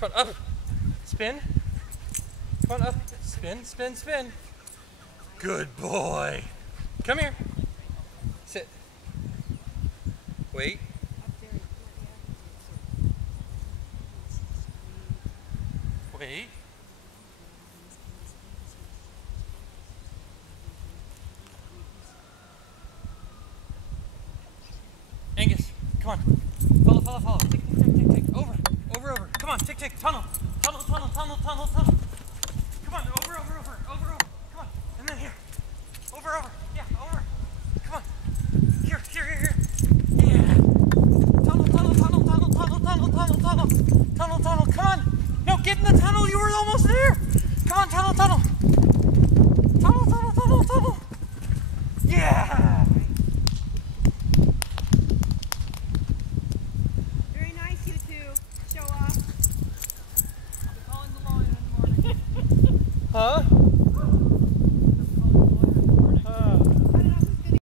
Come on, up. Spin. Come on, up. Spin, spin, spin. Good boy. Come here. Sit. Wait. Wait. Angus, come on. Follow, follow, follow. Tick, tick, tick, tick, tick. Over, over, over. Come on, tick, tick. Tunnel. Tunnel, tunnel, tunnel, tunnel, tunnel. Come on, over, over, over, over, over. Come on. And then here. Over, over. Yeah, over. Come on. Here, here, here, here. Yeah. Tunnel, tunnel, tunnel, tunnel, tunnel, tunnel, tunnel, tunnel. Tunnel, tunnel. Come on. No, get in the tunnel. You were almost there. Come on, tunnel, tunnel. Tunnel, tunnel, tunnel, tunnel. Yeah. Very nice, you two. Show off. I'll be calling the law in the morning. Huh?